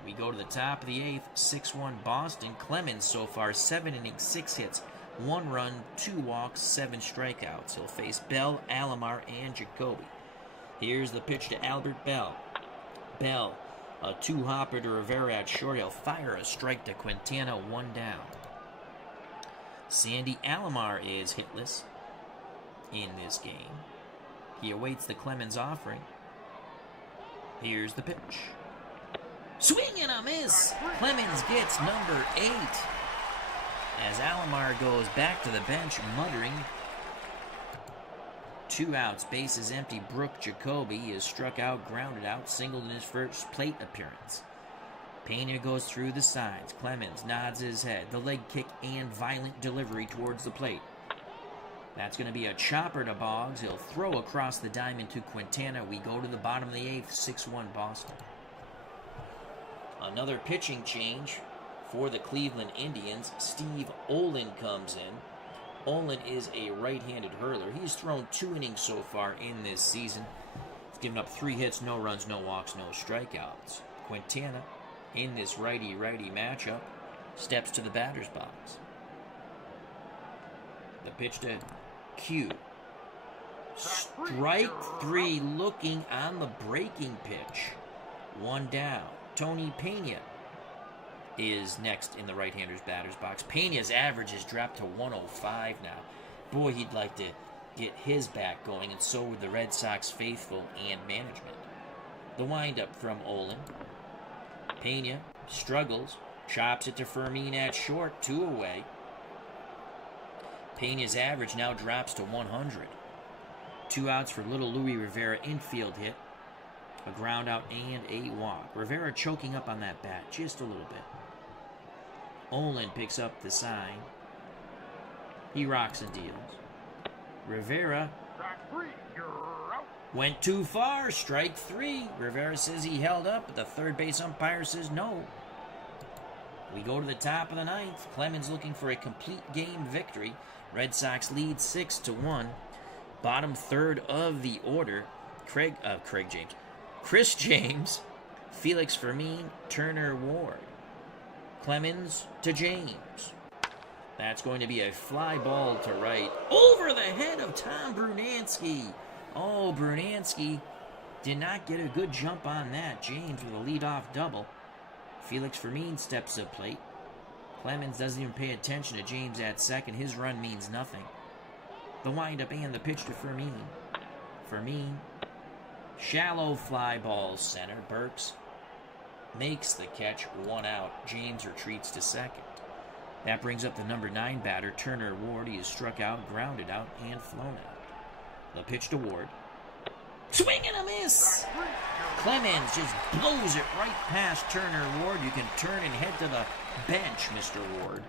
We go to the top of the 8th. 6-1 Boston. Clemens so far 7 innings, 6 hits, 1 run, 2 walks, 7 strikeouts. He'll face Bell, Alomar, and Jacoby. Here's the pitch to Albert Bell. Bell, a 2-hopper to Rivera at short. He'll fire a strike to Quintana, 1 down. Sandy Alomar is hitless in this game. He awaits the Clemens offering. Here's the pitch. Swing and a miss. Clemens gets number 8. As Alomar goes back to the bench, muttering. 2 outs, bases empty. Brooke Jacoby is struck out, grounded out, singled in his first plate appearance. Pena goes through the sides. Clemens nods his head. The leg kick and violent delivery towards the plate. That's going to be a chopper to Boggs. He'll throw across the diamond to Quintana. We go to the bottom of the 8th, 6-1 Boston. Another pitching change for the Cleveland Indians. Steve Olin comes in. Olin is a right-handed hurler. He's thrown 2 innings so far in this season. He's given up 3 hits, no runs, no walks, no strikeouts. Quintana, in this righty-righty matchup, steps to the batter's box. The pitch to Q. Strike 3 looking on the breaking pitch. 1 down. Tony Pena is next in the right-hander's batter's box. Pena's average has dropped to 105 now. Boy, he'd like to get his bat going, and so would the Red Sox faithful and management. The windup from Olin. Pena struggles, chops it to Fermin at short, 2 away. Pena's average now drops to 100. 2 outs for little Luis Rivera, infield hit, a ground out, and a walk. Rivera choking up on that bat just a little bit. Olin picks up the sign. He rocks and deals. Rivera went too far. Strike 3. Rivera says he held up, but the third base umpire says no. We go to the top of the 9th. Clemens looking for a complete game victory. Red Sox lead 6-1. Bottom third of the order. Chris James, Felix Fermin, Turner Ward. Clemens to James. That's going to be a fly ball to right. Over the head of Tom Brunansky. Oh, Brunansky did not get a good jump on that. James with a leadoff double. Felix Fermin steps up plate. Clemens doesn't even pay attention to James at second. His run means nothing. The windup and the pitch to Fermin. Fermin. Shallow fly ball center. Burks makes the catch. 1 out. James retreats to second. That brings up the number 9 batter, Turner Ward. He is struck out, grounded out, and flown out. The pitch to Ward. Swing and a miss! Clemens just blows it right past Turner Ward. You can turn and head to the bench, Mr. Ward.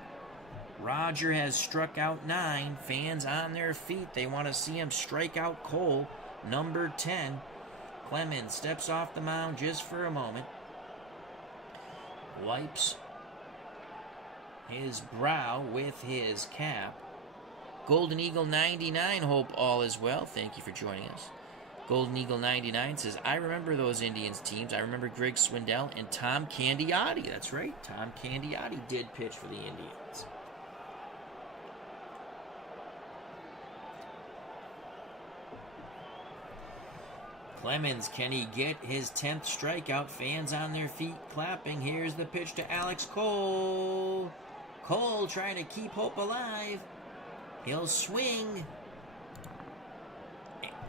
Roger has struck out 9. Fans on their feet. They want to see him strike out Cole, number 10. Clemens steps off the mound just for a moment. Wipes his brow with his cap. Golden Eagle 99, hope all is well. Thank you for joining us. Golden Eagle 99 says, I remember those Indians teams. I remember Greg Swindell and Tom Candiotti. That's right, Tom Candiotti did pitch for the Indians. Clemens, can he get his 10th strikeout? Fans on their feet clapping. Here's the pitch to Alex Cole. Cole trying to keep hope alive. He'll swing.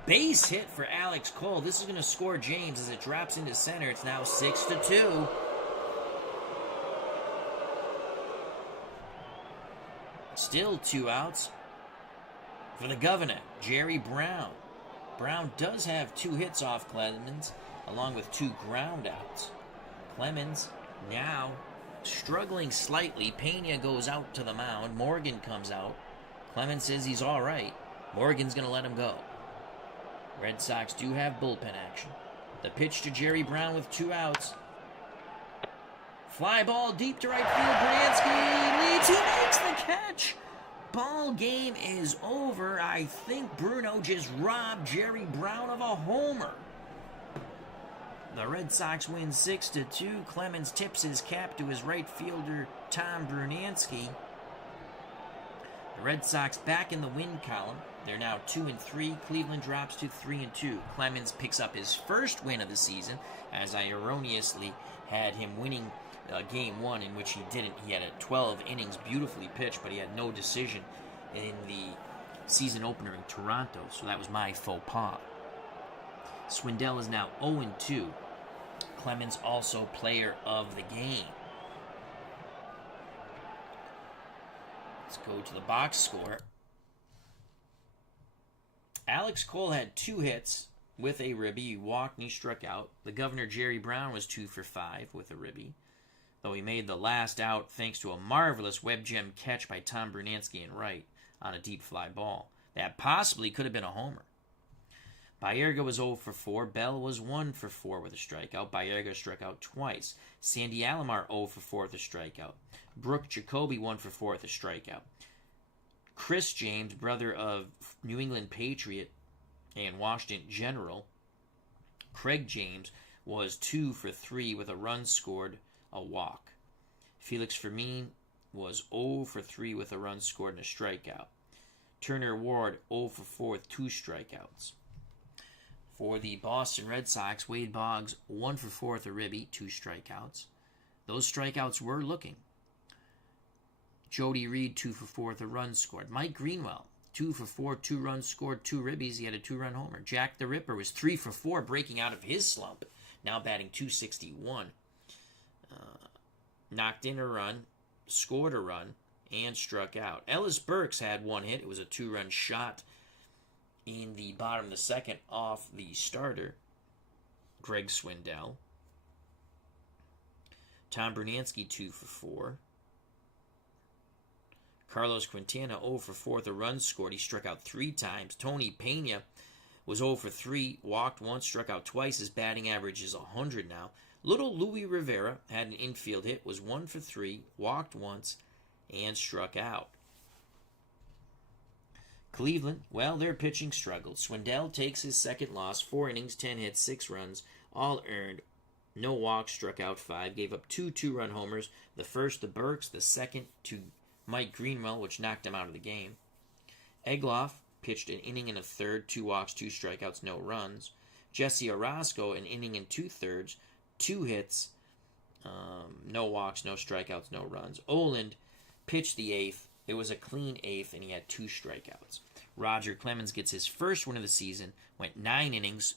Base hit for Alex Cole. This is going to score James as it drops into center. It's now 6-2. Still 2 outs for the governor, Jerry Brown. Brown does have 2 hits off Clemens, along with 2 ground outs. Clemens now struggling slightly. Pena goes out to the mound. Morgan comes out. Clemens says he's all right. Morgan's going to let him go. Red Sox do have bullpen action. The pitch to Jerry Brown with 2 outs. Fly ball deep to right field. Bransky leads. He makes the catch. Ball game is over. I think Bruno just robbed Jerry Brown of a homer. The Red Sox win 6-2. Clemens tips his cap to his right fielder, Tom Brunansky. The Red Sox back in the win column. They're now 2-3. Cleveland drops to 3-2. Clemens picks up his first win of the season, as I erroneously had him winning Game 1, in which he didn't. He had a 12 innings, beautifully pitched, but he had no decision in the season opener in Toronto, so that was my faux pas. Swindell is now 0-2. Clemens also player of the game. Let's go to the box score. Alex Cole had 2 hits with a ribby. He walked and he struck out. The governor, Jerry Brown, was 2 for 5 with a ribby, though he made the last out thanks to a marvelous web gem catch by Tom Brunansky in right on a deep fly ball. That possibly could have been a homer. Baerga was 0 for 4. Bell was 1 for 4 with a strikeout. Baerga struck out twice. Sandy Alomar 0 for 4 with a strikeout. Brooke Jacoby 1 for 4 with a strikeout. Chris James, brother of New England Patriot and Washington General, Craig James, was 2 for 3 with a run scored, a walk. Felix Fermin was 0 for 3 with a run scored and a strikeout. Turner Ward 0 for 4 with 2 strikeouts. For the Boston Red Sox, Wade Boggs 1 for 4 with a ribby, 2 strikeouts. Those strikeouts were looking. Jody Reed 2 for 4 with a run scored. Mike Greenwell 2 for 4, 2 runs scored, 2 ribbies. He had a 2-run homer. Jack the Ripper was 3 for 4, breaking out of his slump. Now batting .261. Knocked in a run, scored a run, and struck out. Ellis Burks had 1 hit. It was a 2-run shot in the bottom of the second off the starter, Greg Swindell. Tom Bernansky 2 for 4. Carlos Quintana 0 for 4 with a run scored. He struck out 3 times. Tony Pena was 0 for 3, walked once, struck out twice. His batting average is 100 now. Little Louis Rivera had an infield hit, was 1 for 3, walked once, and struck out. Cleveland, well, their pitching struggled. Swindell takes his second loss, 4 innings, 10 hits, 6 runs, all earned. No walks, struck out 5, gave up 2 2-run homers. The first to Burks, the second to Mike Greenwell, which knocked him out of the game. Egloff pitched an inning and a third, 2 walks, 2 strikeouts, no runs. Jesse Orozco, an inning and 2/3, 2 hits, no walks, no strikeouts, no runs. Oland pitched the 8th. It was a clean 8th, and he had 2 strikeouts. Roger Clemens gets his first win of the season, went 9 innings.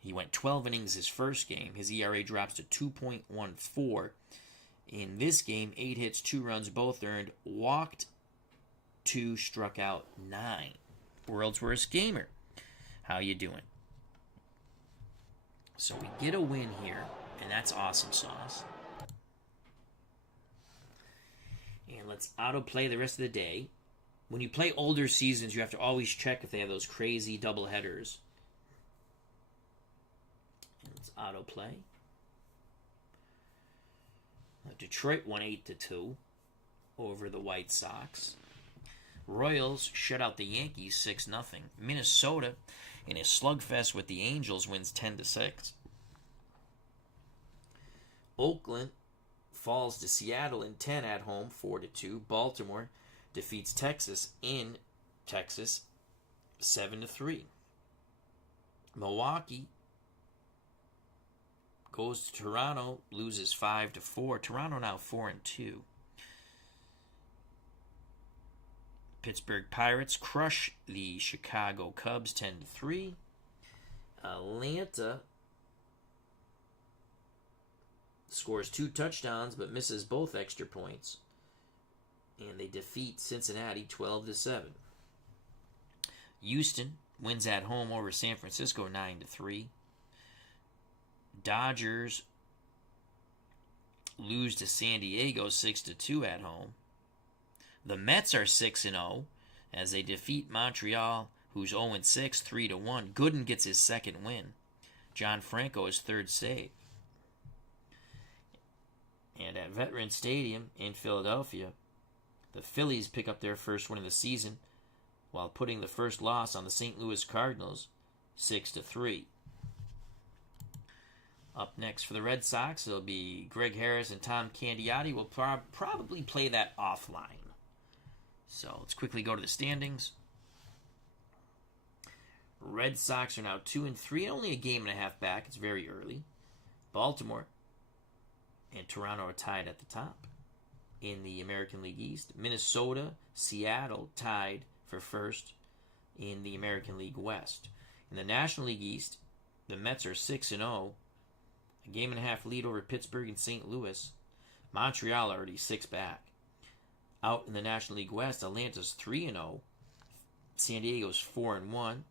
He went 12 innings his first game. His ERA drops to 2.14. In this game, 8 hits, 2 runs, both earned, walked 2, struck out 9. World's worst gamer. How you doing? So we get a win here, and that's awesome sauce. And let's autoplay the rest of the day. When you play older seasons, you have to always check if they have those crazy double headers. And let's autoplay. Detroit won 8-2 over the White Sox. Royals shut out the Yankees 6-0. Minnesota, in a slugfest with the Angels, wins 10-6. Oakland falls to Seattle in 10 at home, 4-2. Baltimore defeats Texas in Texas, 7-3. Milwaukee goes to Toronto, loses 5-4. Toronto now 4-2. Pittsburgh Pirates crush the Chicago Cubs 10-3. Atlanta scores 2 touchdowns but misses both extra points, and they defeat Cincinnati 12-7. Houston wins at home over San Francisco 9-3. Dodgers lose to San Diego 6-2 at home. The Mets are 6-0 as they defeat Montreal, who's 0-6, 3-1. Gooden gets his second win. John Franco his third save. And at Veterans Stadium in Philadelphia, the Phillies pick up their first win of the season while putting the first loss on the St. Louis Cardinals 6-3. Up next for the Red Sox, it'll be Greg Harris and Tom Candiotti. Will probably play that offline. So let's quickly go to the standings. Red Sox are now 2-3, only a game and a half back. It's very early. Baltimore and Toronto are tied at the top in the American League East. Minnesota, Seattle tied for first in the American League West. In the National League East, the Mets are 6-0, a game and a half lead over Pittsburgh and St. Louis. Montreal already 6 back. Out in the National League West, Atlanta's 3-0. San Diego's 4-1.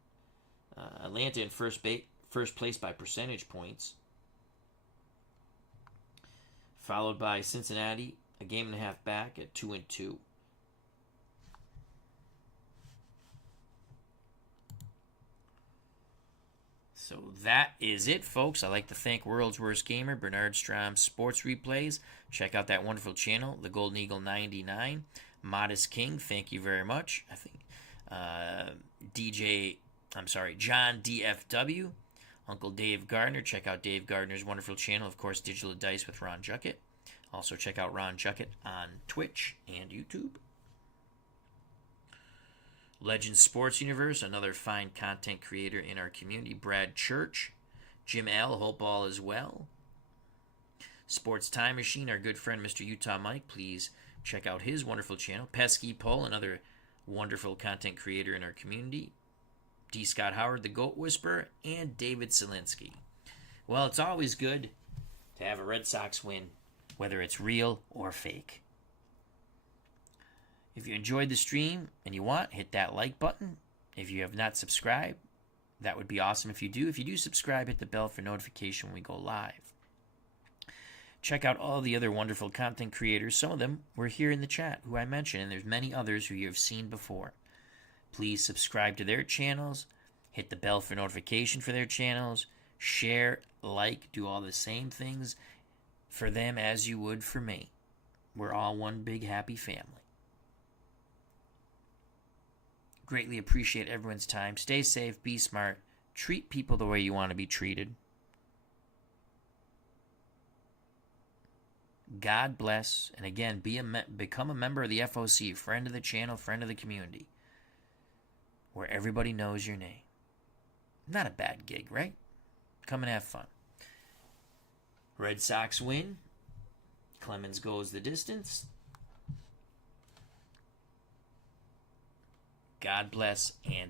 Atlanta in first place by percentage points. Followed by Cincinnati, a game and a half back at 2-2. So that is it, folks. I'd like to thank World's Worst Gamer, Bernard Strom Sports Replays. Check out that wonderful channel, the Golden Eagle 99. Modest King, thank you very much. I think John DFW. Uncle Dave Gardner, check out Dave Gardner's wonderful channel. Of course, Digital Dice with Ron Juckett. Also check out Ron Juckett on Twitch and YouTube. Legend Sports Universe, another fine content creator in our community, Brad Church. Jim L., hope all is well. Sports Time Machine, our good friend Mr. Utah Mike, please check out his wonderful channel. Pesky Poll, another wonderful content creator in our community. D. Scott Howard, the Goat Whisperer, and David Selinsky. Well, it's always good to have a Red Sox win, whether it's real or fake. If you enjoyed the stream and you want, hit that like button. If you have not subscribed, that would be awesome if you do. If you do subscribe, hit the bell for notification when we go live. Check out all the other wonderful content creators. Some of them were here in the chat, who I mentioned, and there's many others who you have seen before. Please subscribe to their channels, hit the bell for notification for their channels, share, like, do all the same things for them as you would for me. We're all one big happy family. Greatly appreciate everyone's time. Stay safe, be smart, treat people the way you want to be treated. God bless, and again, become a member of the FOC, friend of the channel, friend of the community, where everybody knows your name. Not a bad gig, right? Come and have fun. Red Sox win. Clemens goes the distance. God bless and